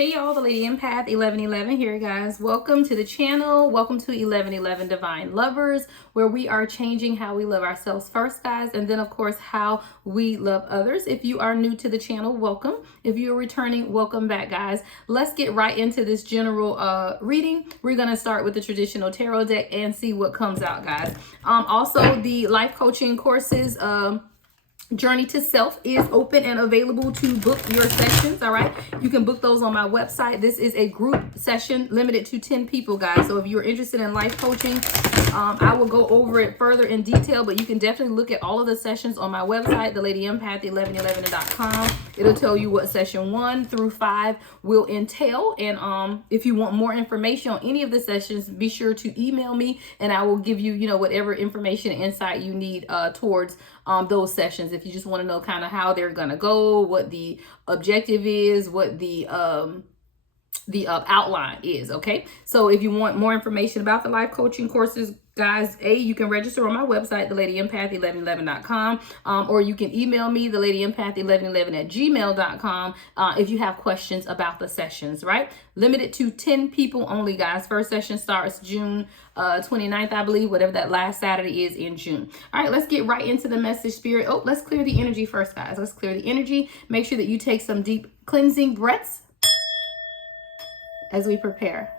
Hey y'all, the Lady Empath 1111 here, guys. Welcome to the channel. Welcome to 1111 Divine Lovers, where we are changing how we love ourselves first, guys, and then of course how we love others. If you are new to the channel, welcome. If you're returning, welcome back, guys. Let's get right into this general reading. We're gonna start with the traditional tarot deck and see what comes out, guys. Also, the life coaching courses, Journey to Self is open and available to book your sessions. All right, you can book those on my website. This is a group session limited to 10 people, guys. So if you're interested in life coaching, I will go over it further in detail, but you can definitely look at all of the sessions on my website, theladyempath1111.com. It'll tell you what session 1 through 5 will entail. And if you want more information on any of the sessions, be sure to email me and I will give you, whatever information and insight you need towards those sessions. If you just want to know kind of how they're going to go, what the objective is, what the outline is. Okay, so if you want more information about the life coaching courses, guys, you can register on my website, theladyempath1111.com, or you can email me, theladyempath1111@gmail.com, if you have questions about the sessions. Right, limited to 10 people only, guys. First session starts June 29th, I believe, whatever that last Saturday is in June. All right, let's get right into the message, spirit. Oh, let's clear the energy first, guys. Let's clear the energy. Make sure that you take some deep cleansing breaths as we prepare.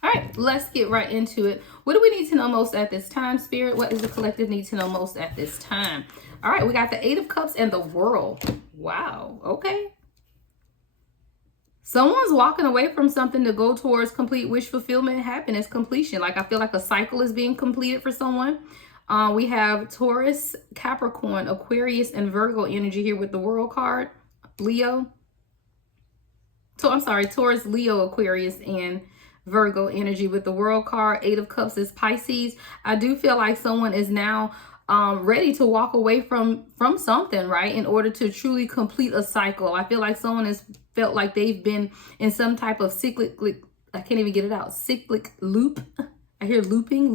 All right, let's get right into it. What do we need to know most at this time, spirit? What does the collective need to know most at this time? All right, we got the 8 of Cups and the World. Wow, okay. Someone's walking away from something to go towards complete wish fulfillment, happiness, completion. Like, I feel like a cycle is being completed for someone. We have Taurus, Capricorn, Aquarius, and Virgo energy here with the World card. Leo. So I'm sorry, Taurus, Leo, Aquarius, and Virgo energy with the World card. 8 of Cups is Pisces. I do feel like someone is now ready to walk away from something, right, in order to truly complete a cycle. I feel like someone has felt like they've been in some type of cyclic, I can't even get it out, cyclic loop. I hear looping.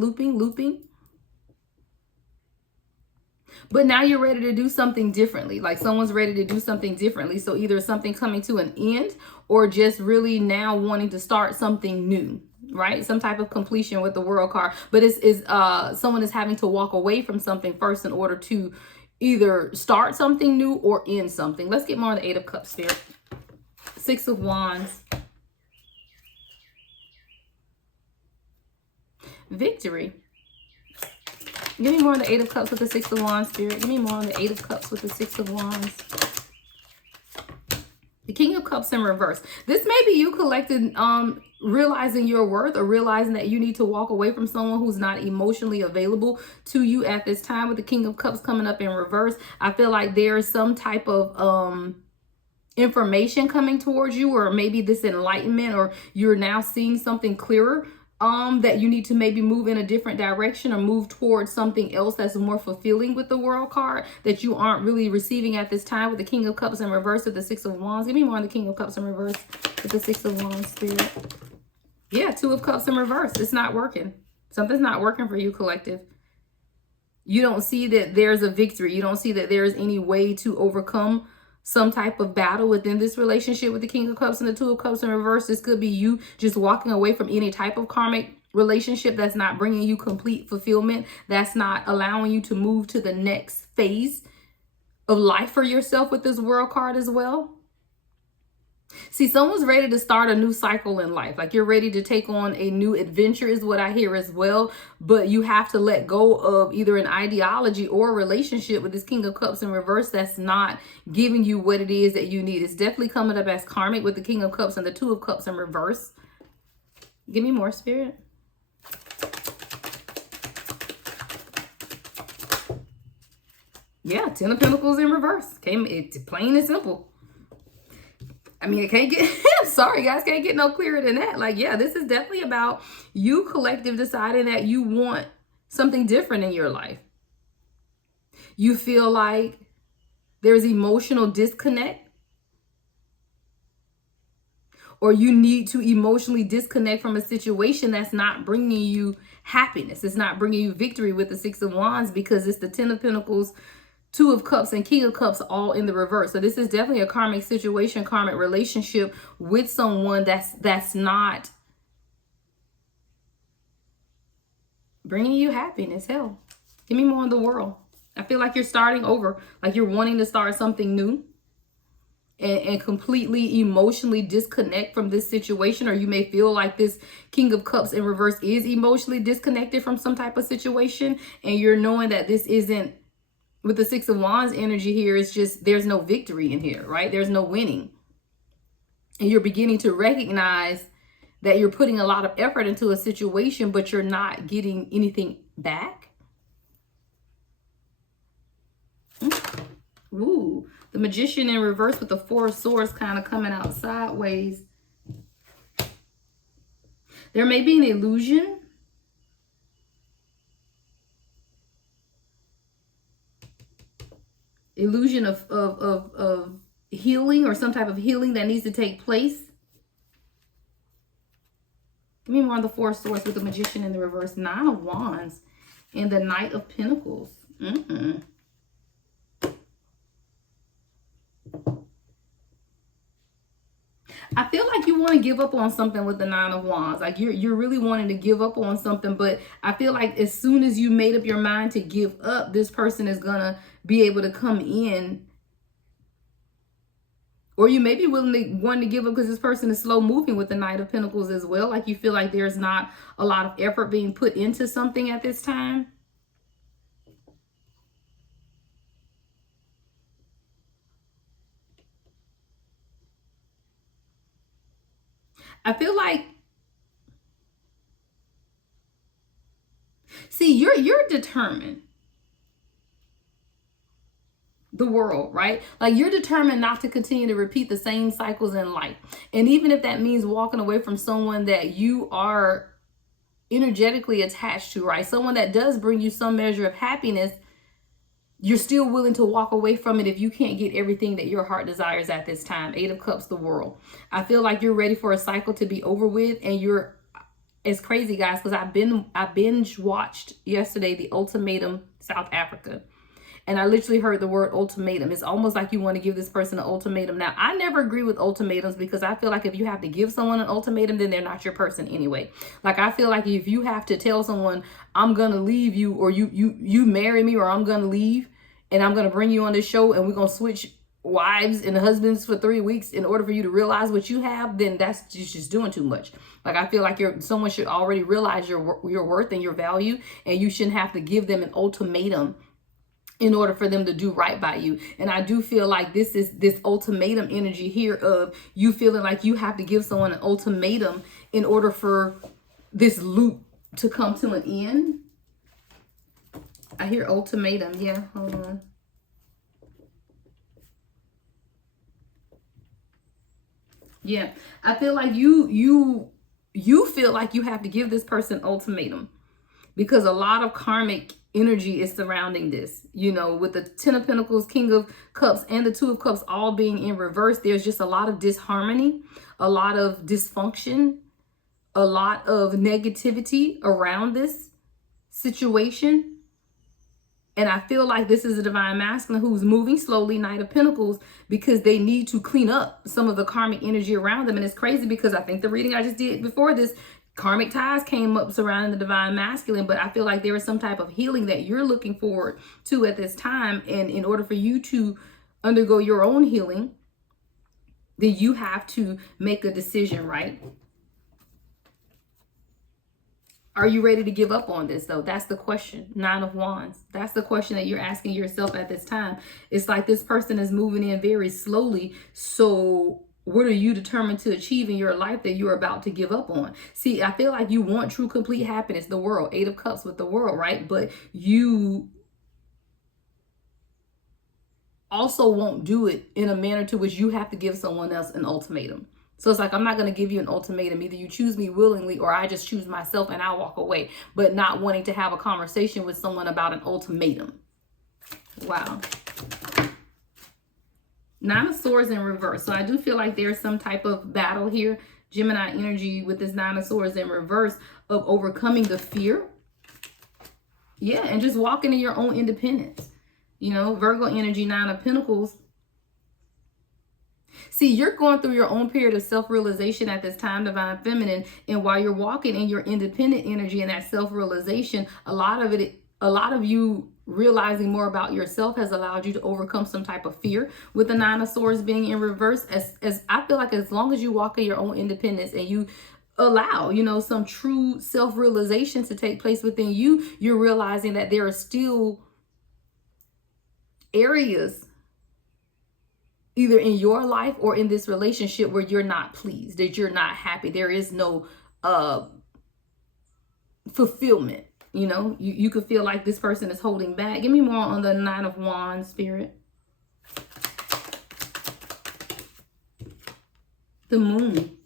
But now you're ready to do something differently. Like, someone's ready to do something differently. So either something coming to an end or just really now wanting to start something new, right? Some type of completion with the World card. But someone is having to walk away from something first in order to either start something new or end something. Let's get more on the 8 of Cups, spirit. 6 of Wands. Victory. Give me more on the 8 of Cups with the 6 of Wands, spirit. Give me more on the 8 of Cups with the 6 of Wands. The King of Cups in reverse. This may be you, collected, realizing your worth or realizing that you need to walk away from someone who's not emotionally available to you at this time. With the King of Cups coming up in reverse, I feel like there's some type of information coming towards you, or maybe this enlightenment, or you're now seeing something clearer, that you need to maybe move in a different direction or move towards something else that's more fulfilling with the World card that you aren't really receiving at this time. With the King of Cups in reverse with the 6 of Wands. Give me more on the King of Cups in reverse with the 6 of Wands, spirit. Yeah, 2 of Cups in reverse. It's not working. Something's not working for you, collective. You don't see that there's a victory. You don't see that there's any way to overcome some type of battle within this relationship with the King of Cups and the 2 of Cups in reverse. This could be you just walking away from any type of karmic relationship that's not bringing you complete fulfillment, that's not allowing you to move to the next phase of life for yourself with this World card as well. See, someone's ready to start a new cycle in life. Like, you're ready to take on a new adventure is what I hear as well. But you have to let go of either an ideology or a relationship with this King of Cups in reverse that's not giving you what it is that you need. It's definitely coming up as karmic with the King of Cups and the 2 of Cups in reverse. Give me more, spirit. Yeah, 10 of Pentacles in reverse. It's plain and simple. I mean, it can't get, I'm sorry guys, can't get no clearer than that. Like, yeah, this is definitely about you, collective, deciding that you want something different in your life. You feel like There's emotional disconnect, or you need to emotionally disconnect from a situation that's not bringing you happiness. It's not bringing you victory with the Six of Wands, because it's the Ten of Pentacles, Two of Cups, and King of Cups all in the reverse. So this is definitely a karmic situation, karmic relationship with someone that's not bringing you happiness. Hell, give me more of the world. I feel like you're starting over, like you're wanting to start something new, and completely emotionally disconnect from this situation. Or you may feel like this King of Cups in reverse is emotionally disconnected from some type of situation, and you're knowing that this isn't, with the Six of Wands energy here, it's just there's no victory in here, right? There's no winning. And you're beginning to recognize that you're putting a lot of effort into a situation, but you're not getting anything back. Ooh, the Magician in reverse with the Four of Swords kind of coming out sideways. There may be an illusion. Illusion of healing, or some type of healing that needs to take place. Give me more on the Four of Swords with the Magician in the reverse, Nine of Wands, and the Knight of Pentacles. I feel like you want to give up on something with the Nine of Wands. Like you're really wanting to give up on something, but I feel like as soon as you made up your mind to give up, this person is gonna be able to come in. Or you may be wanting to give up because this person is slow moving with the Knight of Pentacles as well. Like you feel like there's not a lot of effort being put into something at this time. I feel like, see, you're determined. The world, right? Like you're determined not to continue to repeat the same cycles in life. And even if that means walking away from someone that you are energetically attached to, right? Someone that does bring you some measure of happiness, you're still willing to walk away from it if you can't get everything that your heart desires at this time. Eight of Cups, the World. I feel like you're ready for a cycle to be over with, and it's crazy, guys, because I binge watched yesterday the Ultimatum, South Africa. And I literally heard the word ultimatum. It's almost like you want to give this person an ultimatum. Now, I never agree with ultimatums, because I feel like if you have to give someone an ultimatum, then they're not your person anyway. Like, I feel like if you have to tell someone, I'm going to leave you, or you marry me, or I'm going to leave, and I'm going to bring you on this show, and we're going to switch wives and husbands for 3 weeks in order for you to realize what you have, then that's just doing too much. Like, I feel like someone should already realize your worth and your value, and you shouldn't have to give them an ultimatum in order for them to do right by you. And I do feel like this is this ultimatum energy here of you feeling like you have to give someone an ultimatum in order for this loop to come to an end. I hear ultimatum. Yeah, hold on. Yeah, I feel like you feel like you have to give this person ultimatum, because a lot of karmic energy is surrounding this. You know, with the Ten of Pentacles, King of Cups, and the Two of Cups all being in reverse, there's just a lot of disharmony, a lot of dysfunction, a lot of negativity around this situation. And I feel like this is a divine masculine who's moving slowly, Knight of Pentacles, because they need to clean up some of the karmic energy around them. And it's crazy because I think the reading I just did before this, karmic ties came up surrounding the divine masculine, but I feel like there is some type of healing that you're looking forward to at this time. And in order for you to undergo your own healing, then you have to make a decision, right? Are you ready to give up on this, though? That's the question. Nine of Wands. That's the question that you're asking yourself at this time. It's like this person is moving in very slowly. So what are you determined to achieve in your life that you're about to give up on? See, I feel like you want true, complete happiness, the world. Eight of Cups with the world, right? But you also won't do it in a manner to which you have to give someone else an ultimatum. So it's like, I'm not going to give you an ultimatum. Either you choose me willingly, or I just choose myself and I walk away, but not wanting to have a conversation with someone about an ultimatum. Wow. Nine of Swords in reverse. So I do feel like there's some type of battle here, Gemini energy, with this Nine of Swords in reverse, of overcoming the fear. Yeah, and just walking in your own independence. You know, Virgo energy, Nine of Pentacles. See, you're going through your own period of self-realization at this time, Divine Feminine. And while you're walking in your independent energy and that self-realization, a lot of you realizing more about yourself has allowed you to overcome some type of fear, with the Nine of Swords being in reverse. As I feel like as long as you walk in your own independence and you allow, you know, some true self-realization to take place within you, you're realizing that there are still areas either in your life or in this relationship where you're not pleased, that you're not happy. There is no fulfillment. You know, you could feel like this person is holding back. Give me more on the Nine of Wands, Spirit. The Moon.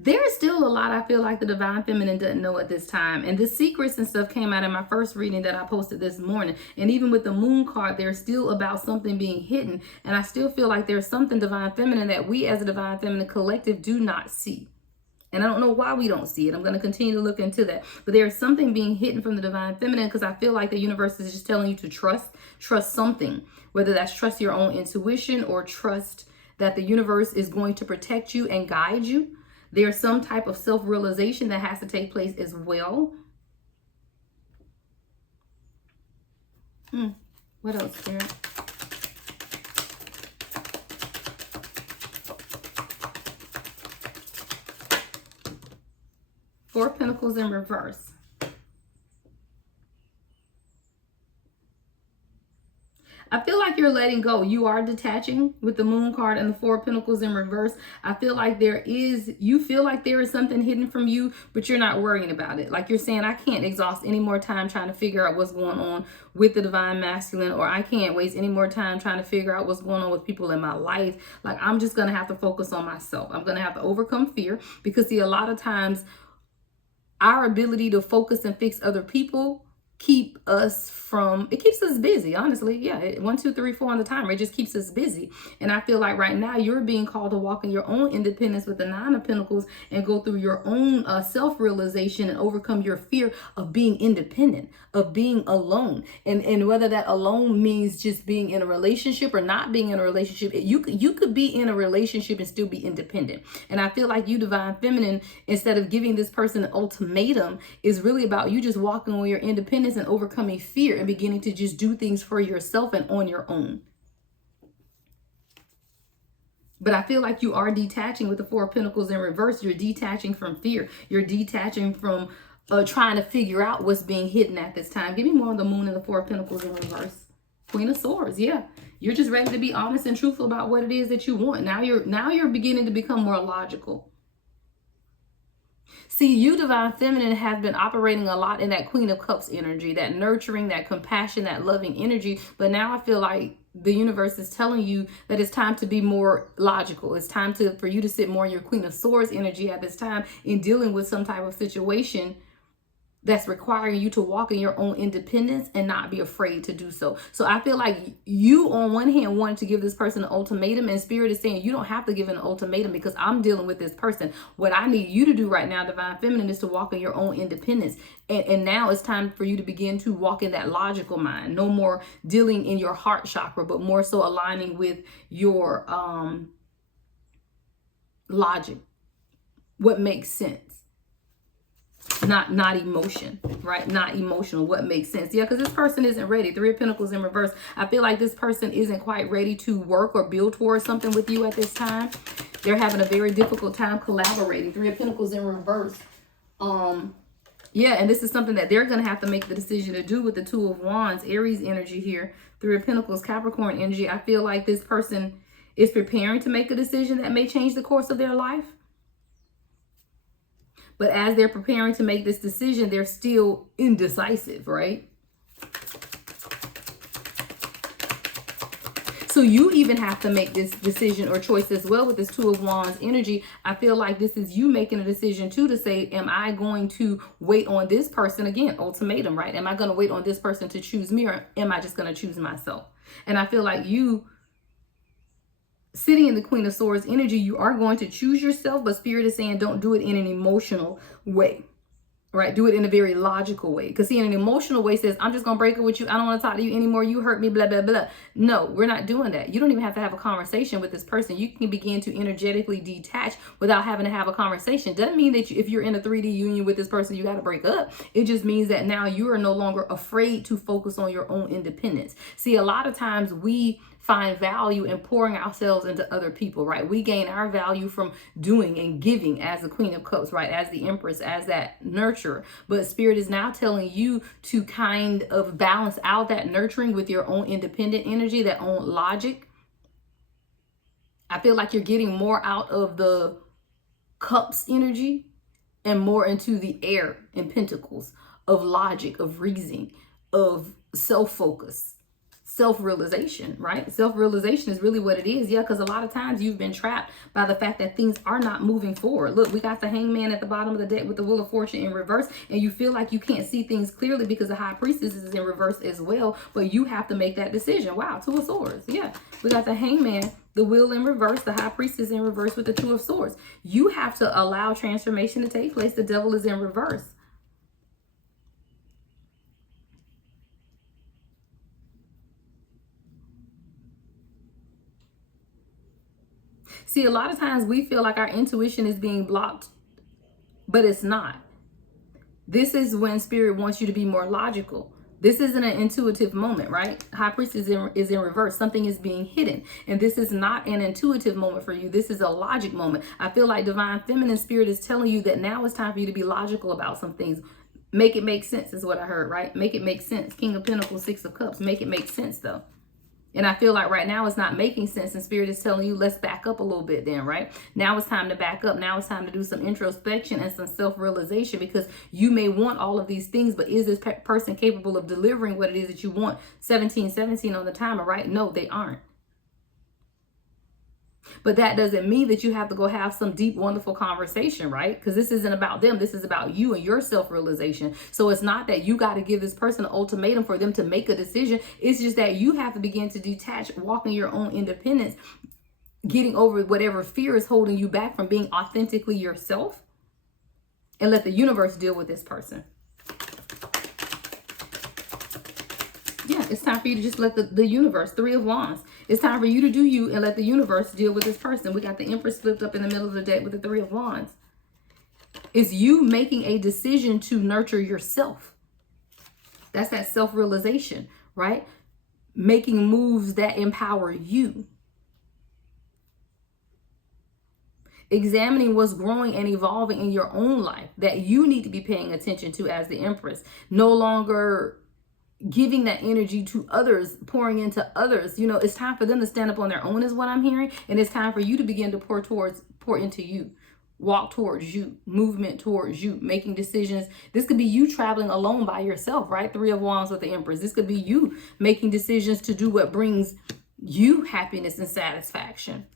There is still a lot I feel like the Divine Feminine doesn't know at this time. And the secrets and stuff came out in my first reading that I posted this morning. And even with the Moon card, there's still about something being hidden. And I still feel like there's something Divine Feminine that we as a Divine Feminine collective do not see. And I don't know why we don't see it. I'm going to continue to look into that. But there's something being hidden from the Divine Feminine, because I feel like the universe is just telling you to trust something. Whether that's trust your own intuition or trust that the universe is going to protect you and guide you. There's some type of self-realization that has to take place as well. What else, Spirit? Four of Pentacles in reverse. I feel like you're letting go. You are detaching with the Moon card and the Four of Pentacles in reverse. I feel like you feel like there is something hidden from you, but you're not worrying about it. Like you're saying, I can't exhaust any more time trying to figure out what's going on with the Divine Masculine, or I can't waste any more time trying to figure out what's going on with people in my life. Like I'm just going to have to focus on myself. I'm going to have to overcome fear, because see, a lot of times our ability to focus and fix other people keeps us busy, honestly. Yeah, 1, 2, 3, 4 on the timer. It just keeps us busy. And I feel like right now you're being called to walk in your own independence with the Nine of Pentacles and go through your own self-realization and overcome your fear of being independent, of being alone. And whether that alone means just being in a relationship or not being in a relationship, you could be in a relationship and still be independent. And I feel like you, Divine Feminine, instead of giving this person an ultimatum, is really about you just walking on your independence and overcoming fear and beginning to just do things for yourself and on your own. But I feel like you are detaching with the Four of Pentacles in reverse. You're detaching from fear. You're detaching from trying to figure out what's being hidden at this time. Give me more on the Moon and the Four of Pentacles in reverse. Queen of Swords. Yeah. You're just ready to be honest and truthful about what it is that you want. Now you're beginning to become more logical. See, you, Divine Feminine, have been operating a lot in that Queen of Cups energy, that nurturing, that compassion, that loving energy. But now I feel like the universe is telling you that it's time to be more logical. It's time for you to sit more in your Queen of Swords energy at this time in dealing with some type of situation that's requiring you to walk in your own independence and not be afraid to do so. So I feel like you, on one hand, wanted to give this person an ultimatum, and Spirit is saying you don't have to give an ultimatum because I'm dealing with this person. What I need you to do right now, Divine Feminine, is to walk in your own independence. And now it's time for you to begin to walk in that logical mind. No more dealing in your heart chakra, but more so aligning with your logic, what makes sense. Not emotion, right? Not emotional, what makes sense. Yeah, because this person isn't ready. Three of Pentacles in reverse. I feel like this person isn't quite ready to work or build towards something with you at this time. They're having a very difficult time collaborating. Three of Pentacles in reverse. Yeah, and this is something that they're going to have to make the decision to do with the Two of Wands, Aries energy here. Three of Pentacles, Capricorn energy. I feel like this person is preparing to make a decision that may change the course of their life. But as they're preparing to make this decision, they're still indecisive, right? So So you even have to make this decision or choice as well with this Two of Wands energy. I feel like this is you making a decision too to say, am I going to wait on this person? Again, ultimatum, right? Am I going to wait on this person to choose me, or am I just going to choose myself? And I feel like you sitting in the Queen of Swords energy, you are going to choose yourself, but Spirit is saying don't do it in an emotional way. Right? Do it in a very logical way. Because see, in an emotional way says, I'm just going to break it with you. I don't want to talk to you anymore. You hurt me, blah, blah, blah. No, we're not doing that. You don't even have to have a conversation with this person. You can begin to energetically detach without having to have a conversation. Doesn't mean that if you're in a 3D union with this person, you got to break up. It just means that now you are no longer afraid to focus on your own independence. See, a lot of times we find value in pouring ourselves into other people, right? We gain our value from doing and giving as the Queen of Cups, right? As the Empress, as that nurturer. But Spirit is now telling you to kind of balance out that nurturing with your own independent energy, that own logic. I feel like you're getting more out of the Cups energy and more into the air and Pentacles of logic, of reasoning, of self-focus. Self-realization, right? Self-realization is really what it is. Yeah, because a lot of times you've been trapped by the fact that things are not moving forward. Look, we got the Hangman at the bottom of the deck with the Wheel of Fortune in reverse, and you feel like you can't see things clearly because the High Priestess is in reverse as well, but you have to make that decision. Wow, Two of Swords. Yeah, we got the Hangman, the Wheel in reverse, the High Priestess in reverse with the Two of Swords. You have to allow transformation to take place. The Devil is in reverse. See, a lot of times we feel like our intuition is being blocked, but it's not. This is when Spirit wants you to be more logical. This isn't an intuitive moment, right? High Priestess is in reverse. Something is being hidden. And this is not an intuitive moment for you. This is a logic moment. I feel like Divine Feminine Spirit is telling you that now it's time for you to be logical about some things. Make it make sense is what I heard, right? Make it make sense. King of Pentacles, Six of Cups. Make it make sense, though. And I feel like right now it's not making sense, and Spirit is telling you, let's back up a little bit then, right? Now it's time to back up. Now it's time to do some introspection and some self-realization, because you may want all of these things, but is this person capable of delivering what it is that you want? 1717 on the timer, right? No, they aren't. But that doesn't mean that you have to go have some deep, wonderful conversation, right? Because this isn't about them. This is about you and your self-realization. So it's not that you got to give this person an ultimatum for them to make a decision. It's just that you have to begin to detach, walk in your own independence, getting over whatever fear is holding you back from being authentically yourself, and let the universe deal with this person. Yeah, it's time for you to just let the universe, Three of Wands. It's time for you to do you and let the universe deal with this person. We got the Empress flipped up in the middle of the deck with the Three of Wands. It's you making a decision to nurture yourself. That's that self-realization, right? Making moves that empower you. Examining what's growing and evolving in your own life that you need to be paying attention to as the Empress. No longer giving that energy to others, pouring into others. You know, it's time for them to stand up on their own is what I'm hearing. And it's time for you to begin to pour into you, walk towards you, movement towards you, making decisions. This could be you traveling alone by yourself, right? Three of Wands with the Empress. This could be you making decisions to do what brings you happiness and satisfaction.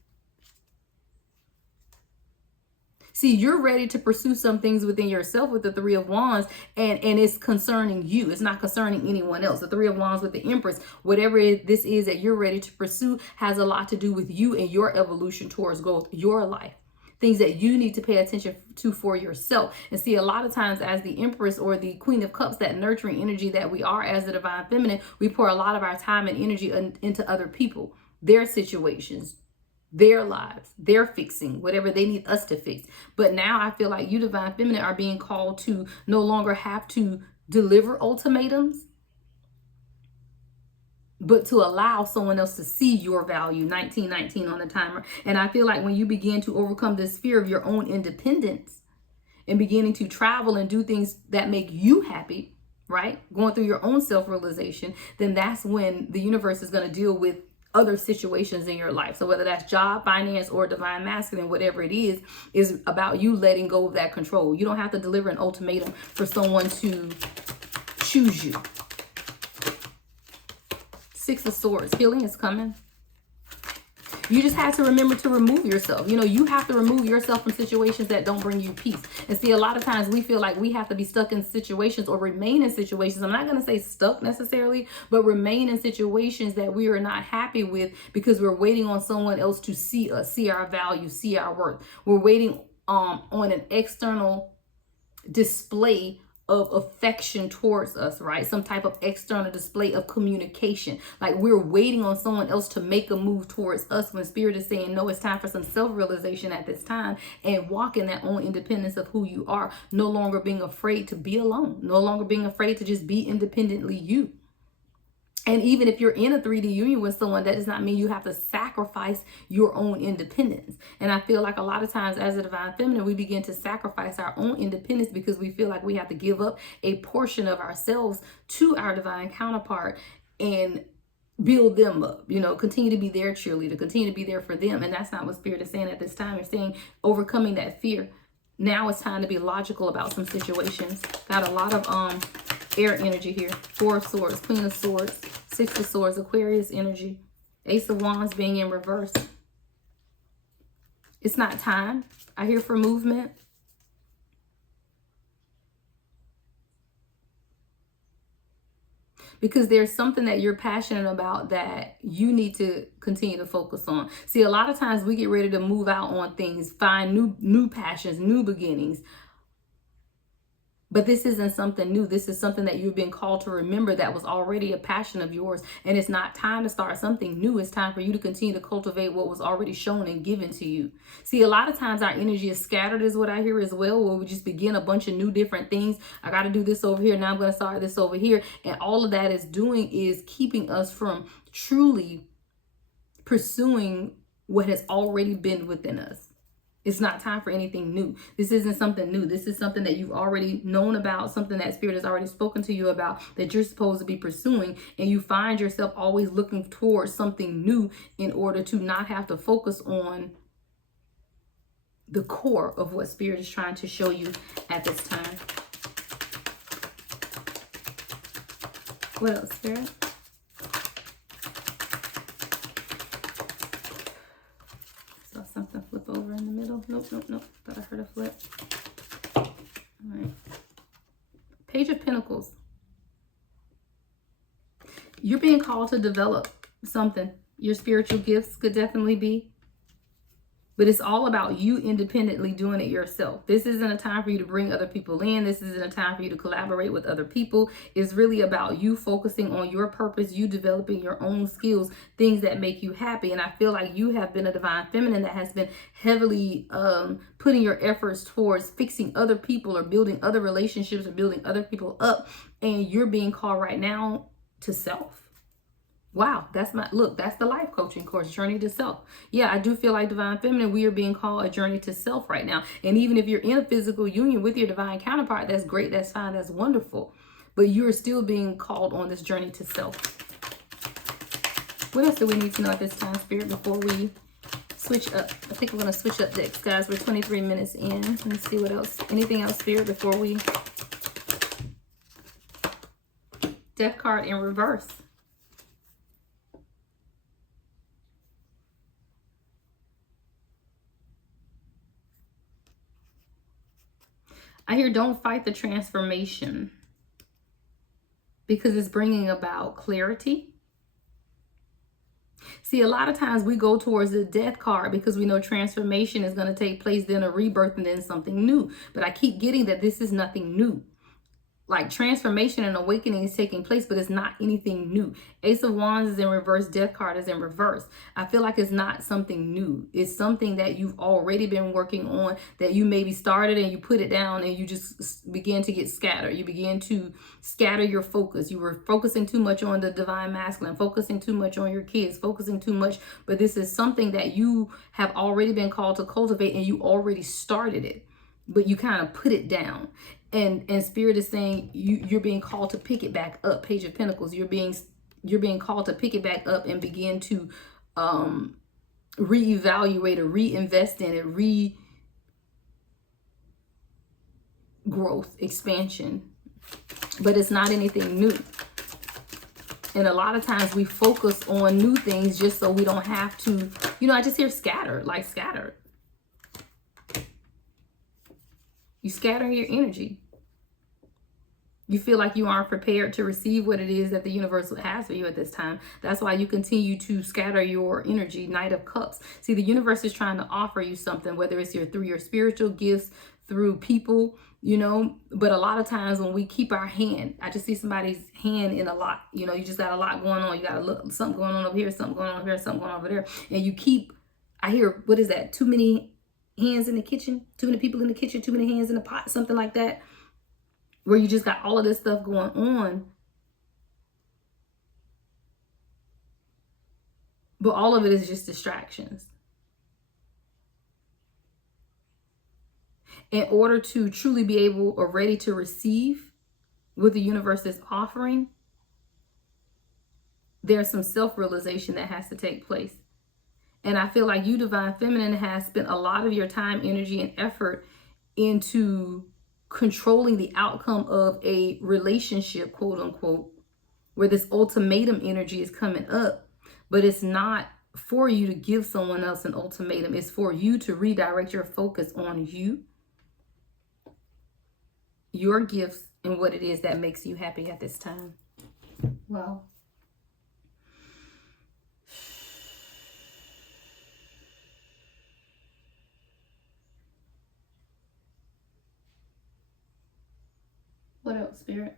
See, you're ready to pursue some things within yourself with the Three of Wands, and it's concerning you. It's not concerning anyone else. The Three of Wands with the Empress, whatever this is that you're ready to pursue, has a lot to do with you and your evolution towards growth, your life. Things that you need to pay attention to for yourself. And see, a lot of times as the Empress or the Queen of Cups, that nurturing energy that we are as the Divine Feminine, we pour a lot of our time and energy into other people, their situations, their lives, their fixing, whatever they need us to fix. But now I feel like you, Divine Feminine, are being called to no longer have to deliver ultimatums, but to allow someone else to see your value. 1919 on the timer. And I feel like when you begin to overcome this fear of your own independence and beginning to travel and do things that make you happy, right? Going through your own self-realization, then that's when the universe is going to deal with other situations in your life. So whether that's job, finance, or Divine Masculine, whatever it is about you letting go of that control. You don't have to deliver an ultimatum for someone to choose you. Six of Swords. Healing is coming. You just have to remember to remove yourself. You know, you have to remove yourself from situations that don't bring you peace. And see, a lot of times we feel like we have to be stuck in situations or remain in situations. I'm not going to say stuck necessarily, but remain in situations that we are not happy with because we're waiting on someone else to see us, see our value, see our worth. We're waiting on an external display of affection towards us, right? Some type of external display of communication. Like we're waiting on someone else to make a move towards us when Spirit is saying, no, it's time for some self-realization at this time and walk in that own independence of who you are. No longer being afraid to be alone. No longer being afraid to just be independently you. And even if you're in a 3D union with someone, that does not mean you have to sacrifice your own independence. And I feel like a lot of times as a divine feminine, we begin to sacrifice our own independence because we feel like we have to give up a portion of ourselves to our divine counterpart and build them up, you know, continue to be their cheerleader, continue to be there for them. And that's not what Spirit is saying at this time. It's saying overcoming that fear. Now it's time to be logical about some situations. Got a lot of air energy here. 4 of Swords, Queen of Swords, 6 of Swords, Aquarius energy, Ace of Wands being in reverse. It's not time. I hear for movement. Because there's something that you're passionate about that you need to continue to focus on. See, a lot of times we get ready to move out on things, find new passions, new beginnings. But this isn't something new. This is something that you've been called to remember that was already a passion of yours. And it's not time to start something new. It's time for you to continue to cultivate what was already shown and given to you. See, a lot of times our energy is scattered is what I hear as well, where we just begin a bunch of new different things. I got to do this over here. Now I'm going to start this over here. And all of that is doing is keeping us from truly pursuing what has already been within us. It's not time for anything new. This isn't something new. This is something that you've already known about, something that Spirit has already spoken to you about that you're supposed to be pursuing. And you find yourself always looking towards something new in order to not have to focus on the core of what Spirit is trying to show you at this time. What else, Spirit? Something flip over in the middle. Nope. Thought I heard a flip. All right. Page of Pentacles. You're being called to develop something. Your spiritual gifts could definitely be. But it's all about you independently doing it yourself. This isn't a time for you to bring other people in. This isn't a time for you to collaborate with other people. It's really about you focusing on your purpose, you developing your own skills, things that make you happy. And I feel like you have been a divine feminine that has been heavily putting your efforts towards fixing other people or building other relationships or building other people up. And you're being called right now to self. Wow, that's the life coaching course, Journey to Self. Yeah, I do feel like divine feminine, we are being called a journey to self right now. And even if you're in a physical union with your divine counterpart, that's great, that's fine, that's wonderful. But you're still being called on this journey to self. What else do we need to know at this time, Spirit, before we switch up? I think we're going to switch up decks, guys. We're 23 minutes in. Let's see what else. Anything else, Spirit, before we... Death card in reverse. I hear don't fight the transformation because it's bringing about clarity. See, a lot of times we go towards the death card because we know transformation is going to take place, then a rebirth, and then something new. But I keep getting that this is nothing new. Like transformation and awakening is taking place, but it's not anything new. Ace of Wands is in reverse. Death card is in reverse. I feel like it's not something new. It's something that you've already been working on, that you maybe started and you put it down and you just begin to get scattered. You begin to scatter your focus. You were focusing too much on the divine masculine, focusing too much on your kids, focusing too much. But this is something that you have already been called to cultivate and you already started it, but you kind of put it down. And Spirit is saying you're being called to pick it back up. Page of Pentacles. You're being called to pick it back up and begin to reevaluate or reinvest in it, regrowth, expansion. But it's not anything new. And a lot of times we focus on new things just so we don't have to, I just hear scattered, like scattered. You scatter your energy. You feel like you aren't prepared to receive what it is that the universe has for you at this time. That's why you continue to scatter your energy. Knight of Cups. See, the universe is trying to offer you something, whether it's through your spiritual gifts, through people, but a lot of times when we keep our hand, I just see somebody's hand in a lot, you just got a lot going on. You got something going on over here, something going on over here, something going on over there. And you keep, I hear, what is that? Too many hands in the kitchen, too many people in the kitchen, too many hands in the pot, something like that, where you just got all of this stuff going on. But all of it is just distractions. In order to truly be able or ready to receive what the universe is offering, there's some self-realization that has to take place. And I feel like you, Divine Feminine, has spent a lot of your time, energy, and effort into controlling the outcome of a relationship, quote unquote, where this ultimatum energy is coming up. But it's not for you to give someone else an ultimatum. It's for you to redirect your focus on you, your gifts, and what it is that makes you happy at this time. Well, what else, Spirit?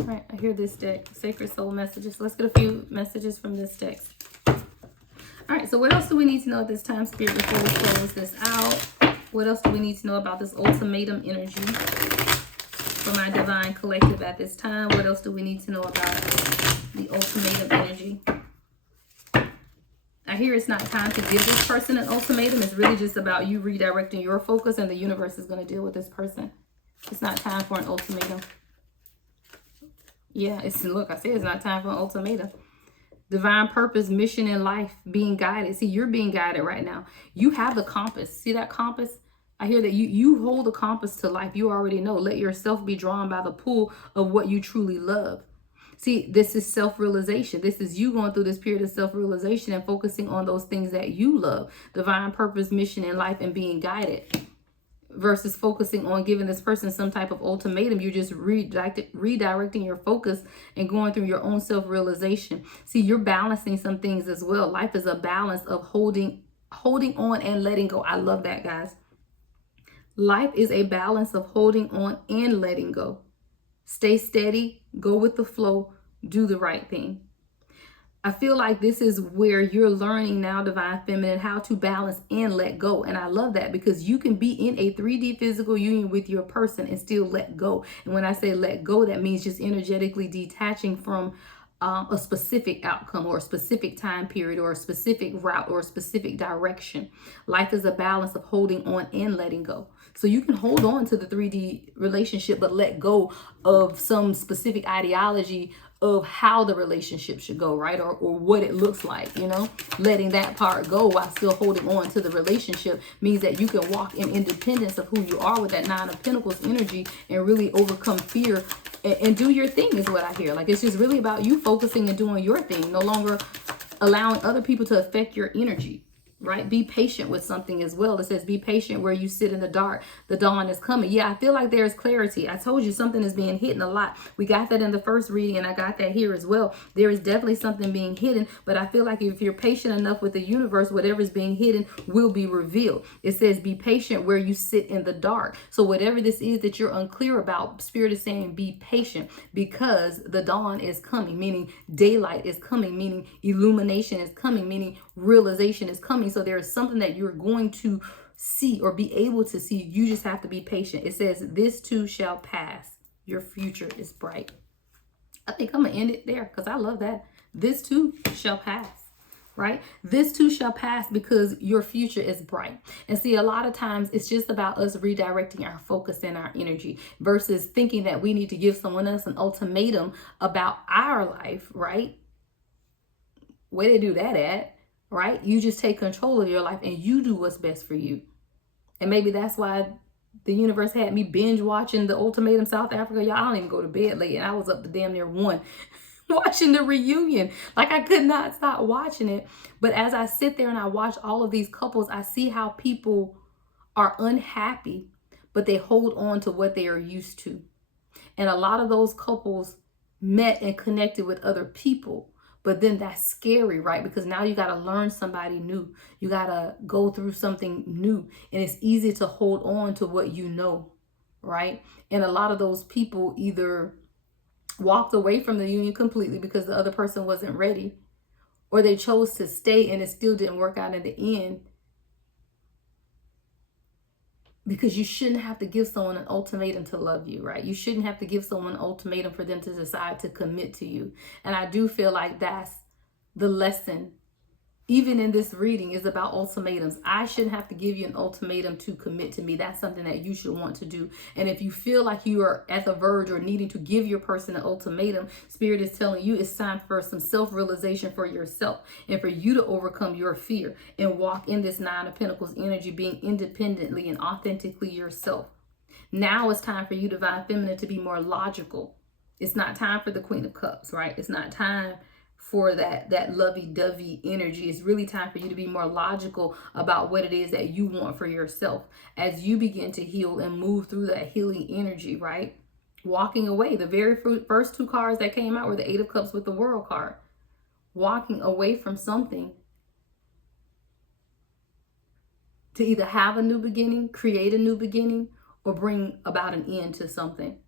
All right, I hear this deck, Sacred Soul Messages. Let's get a few messages from this deck. All right, so what else do we need to know at this time, Spirit, before we close this out? What else do we need to know about this ultimatum energy for my Divine Collective at this time? What else do we need to know about the ultimatum energy? I hear it's not time to give this person an ultimatum. It's really just about you redirecting your focus, and the universe is going to deal with this person. It's not time for an ultimatum. Yeah, look, I said it's not time for an ultimatum. Divine purpose, mission in life, being guided. See, you're being guided right now. You have the compass. See that compass? I hear that you hold the compass to life. You already know. Let yourself be drawn by the pull of what you truly love. See, this is self-realization. This is you going through this period of self-realization and focusing on those things that you love. Divine purpose, mission in life, and being guided. Versus focusing on giving this person some type of ultimatum. You're just redirecting your focus and going through your own self-realization. See, you're balancing some things as well. Life is a balance of holding on and letting go. I love that, guys. Life is a balance of holding on and letting go. Stay steady, go with the flow, do the right thing. I feel like this is where you're learning now, Divine Feminine, how to balance and let go. And I love that, because you can be in a 3D physical union with your person and still let go. And when I say let go, that means just energetically detaching from a specific outcome or a specific time period or a specific route or a specific direction. Life is a balance of holding on and letting go. So you can hold on to the 3D relationship, but let go of some specific ideology of how the relationship should go, right? Or what it looks like, letting that part go while still holding on to the relationship means that you can walk in independence of who you are with that Nine of Pentacles energy and really overcome fear and do your thing is what I hear. Like, it's just really about you focusing and doing your thing, no longer allowing other people to affect your energy. Right? Be patient with something as well. It says be patient where you sit in the dark. The dawn is coming. Yeah, I feel like there's clarity. I told you something is being hidden a lot. We got that in the first reading and I got that here as well. There is definitely something being hidden, but I feel like if you're patient enough with the universe, whatever is being hidden will be revealed. It says be patient where you sit in the dark. So whatever this is that you're unclear about, Spirit is saying be patient because the dawn is coming, meaning daylight is coming, meaning illumination is coming, meaning realization is coming. So there is something that you're going to see or be able to see. You just have to be patient. It says this too shall pass. Your future is bright. I think I'm gonna end it there because I love that. This too shall pass, right? This too shall pass because your future is bright. And see, a lot of times it's just about us redirecting our focus and our energy versus thinking that we need to give someone else an ultimatum about our life, right? Where they do that at? Right? You just take control of your life and you do what's best for you. And maybe that's why The universe had me binge watching the Ultimatum South Africa. Y'all, I don't even go to bed late, and I was up to damn near 1 watching the reunion. Like, I could not stop watching it. But as I sit there and I watch all of these couples, I see how people are unhappy, but they hold on to what they are used to. And a lot of those couples met and connected with other people. But then that's scary, right? Because now you got to learn somebody new. You got to go through something new. And it's easy to hold on to what you know, right? And a lot of those people either walked away from the union completely because the other person wasn't ready, or they chose to stay and it still didn't work out in the end. Because you shouldn't have to give someone an ultimatum to love you, right? You shouldn't have to give someone an ultimatum for them to decide to commit to you. And I do feel like that's the lesson, even in this reading, is about ultimatums. I shouldn't have to give you an ultimatum to commit to me. That's something that you should want to do. And if you feel like you are at the verge or needing to give your person an ultimatum, Spirit is telling you it's time for some self-realization for yourself and for you to overcome your fear and walk in this Nine of Pentacles energy, being independently and authentically yourself. Now it's time for you, Divine Feminine, to be more logical. It's not time for the Queen of Cups, right? It's not time for that lovey-dovey energy. It's really time for you to be more logical about what it is that you want for yourself as you begin to heal and move through that healing energy, right? Walking away. The very first 2 cards that came out were the Eight of Cups with the World card. Walking away from something to either have a new beginning, create a new beginning, or bring about an end to something.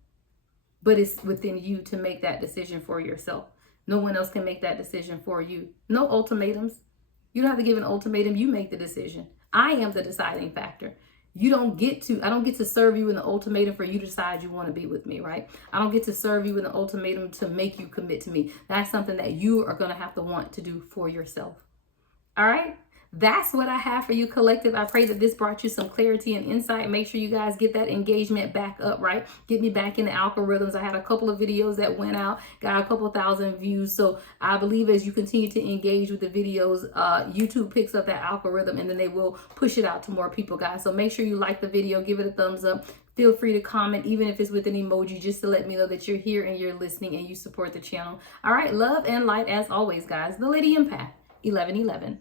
But it's within you to make that decision for yourself. No one else can make that decision for you. No ultimatums. You don't have to give an ultimatum. You make the decision. I am the deciding factor. I don't get to serve you with an ultimatum for you to decide you want to be with me, right? I don't get to serve you with an ultimatum to make you commit to me. That's something that you are going to have to want to do for yourself. All right? That's what I have for you, collective. I pray that this brought you some clarity and insight. Make sure you guys get that engagement back up, right? Get me back in the algorithms. I had a couple of videos that went out, got a couple thousand views. So I believe as you continue to engage with the videos, YouTube picks up that algorithm and then they will push it out to more people, guys. So make sure you like the video, give it a thumbs up. Feel free to comment, even if it's with an emoji, just to let me know that you're here and you're listening and you support the channel. All right, love and light as always, guys. The Lady Empath, 1111.